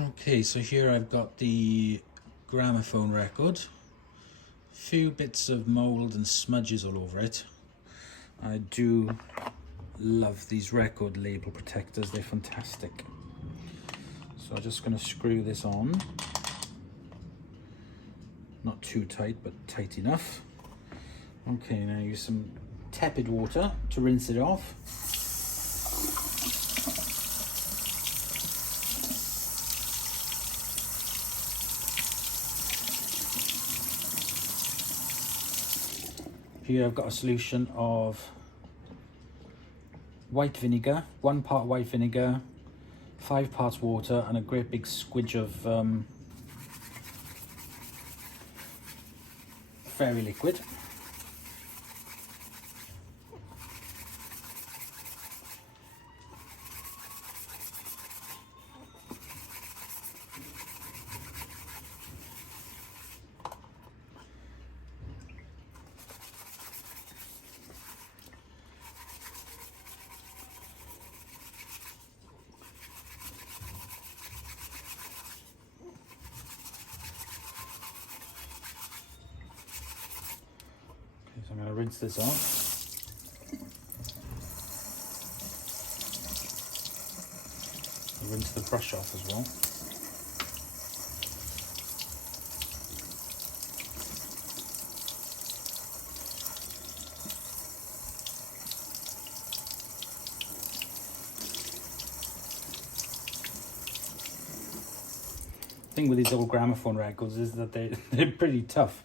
Okay, so here I've got the gramophone record. Few bits of mould and smudges all over it. I do love these record label protectors, they're fantastic. So I'm just going to screw this on. Not too tight, but tight enough. Okay, now use some tepid water to rinse it off. Here I've got a solution of white vinegar, 1 part white vinegar, 5 parts water, and a great big squidge of fairy liquid. So I'm going to rinse this off. Rinse the brush off as well. The thing with these old gramophone records is that they're pretty tough.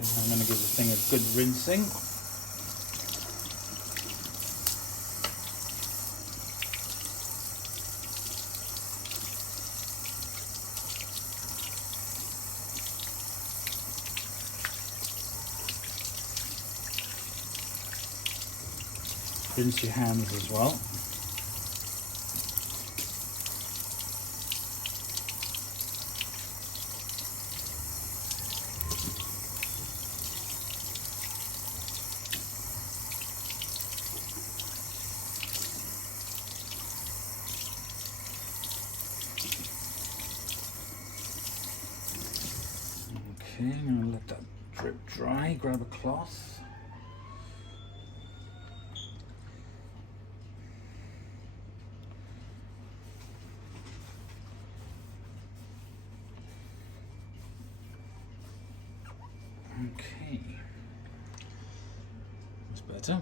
I'm going to give the thing a good rinsing. Rinse your hands as well. Okay, I'm going to let that drip dry, grab a cloth. Okay, that's better.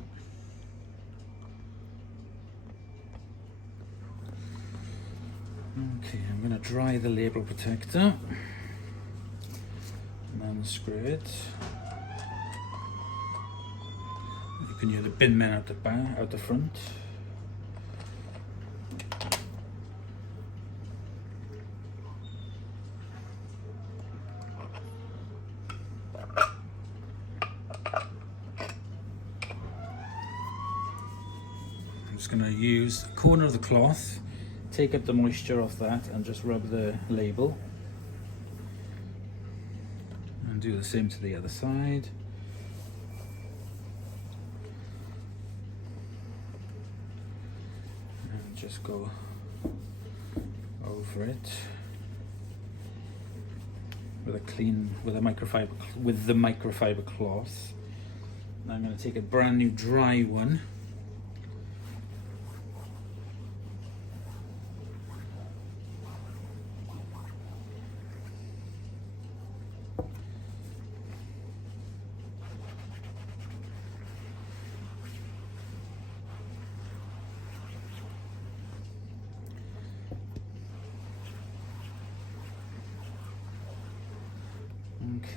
Okay, I'm going to dry the label protector. Unscrew it. You can use the bin men out the back, out the front. I'm just going to use the corner of the cloth, take up the moisture off that, and just rub the label. And do the same to the other side. And just go over it with the microfiber cloth. And I'm going to take a brand new dry one.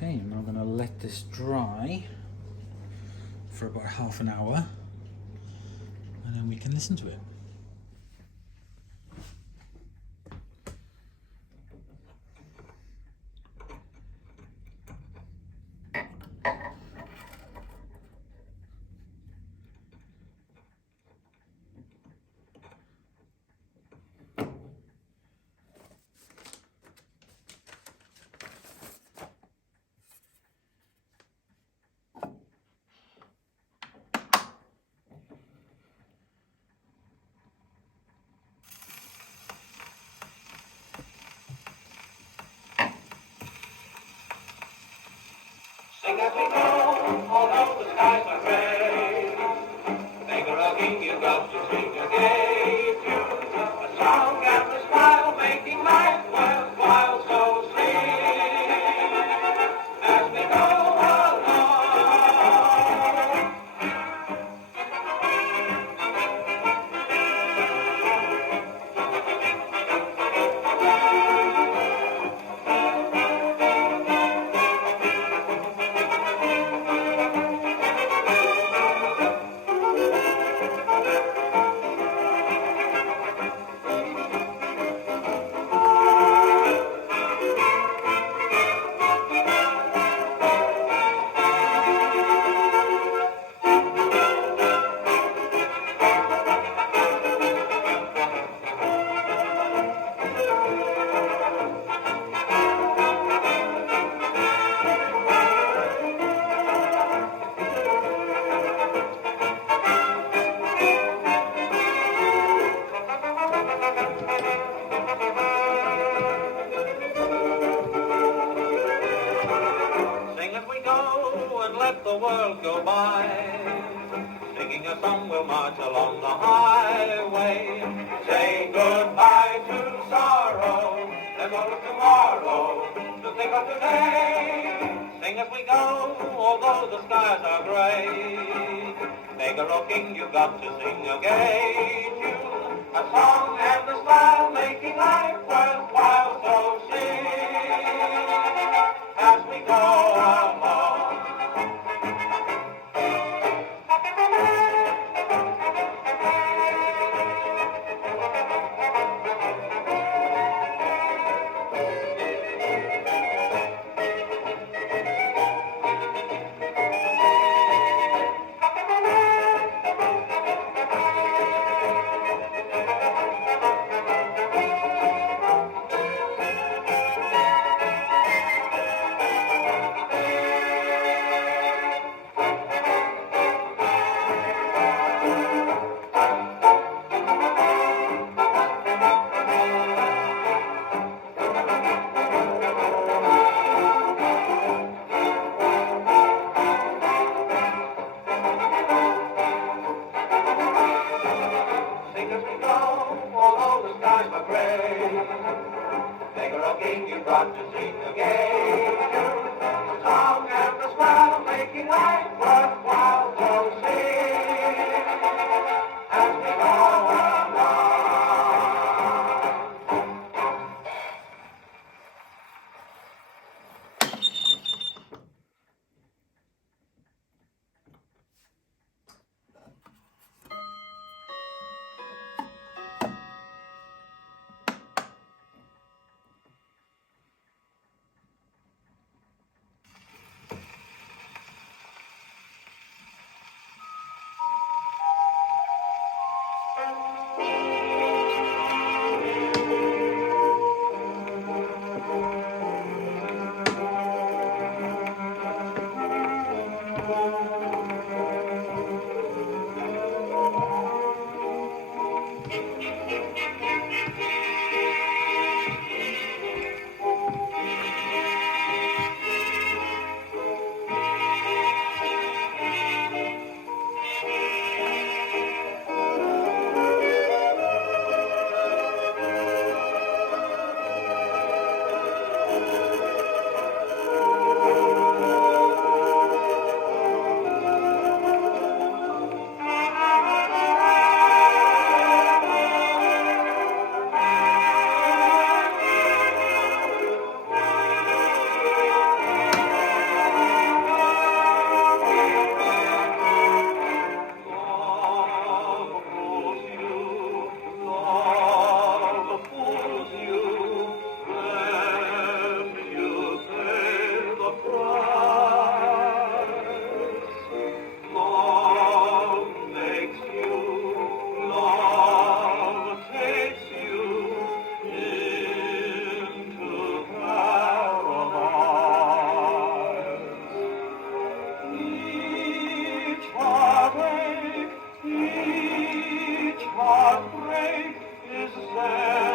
Okay, I'm now going to let this dry for about half an hour and then we can listen to it. Sing as we go, although the skies are gray. Make a rocking, you've got to sing a gay tune. A song and a smile, making life worthwhile. So sing as we go along. Sing as we go and let the world go by. Singing a song we'll march along the highway. Say goodbye to sorrow, and all of tomorrow to think of today. Sing as we go, although the skies are gray. Make a rocking, you've got to sing a gay tune. A song and a smile, making life worthwhile. So sing as we go along. Sing as we go, although the skies are gray. Make a rocking, you've got to sing a gay tune. A song and a smile, making life worthwhile. So sing as we go along. heartbreak is sad.